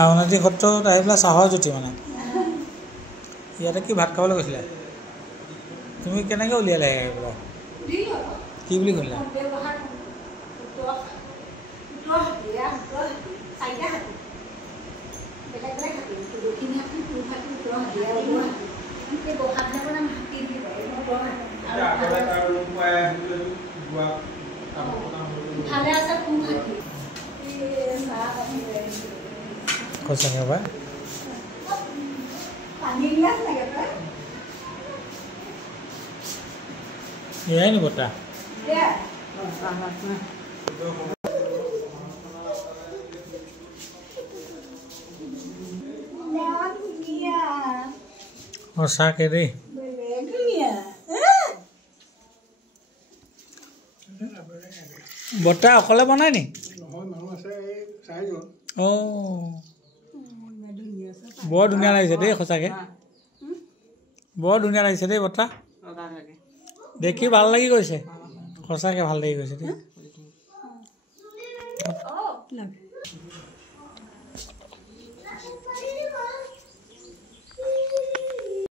আউনীআটী সত্ৰত আহি পেলাই চাহৰ জুতি মানে ইয়াতে কি ভাত খাবলৈ গৈছিলে তুমি কেনেকৈ উলিয়ালে আহি পেলাই কি বুলি ক'লা কৈছে বা এয়াই নি বতা সঁচাকে দেই বতা অকলে বনাই নি বৰ ধুনীয়া লাগিছে দেই সঁচাকে বৰ ধুনীয়া লাগিছে দেই বতা দেখি ভাল লাগি গৈছে সঁচাকে ভাল লাগি গৈছে দেই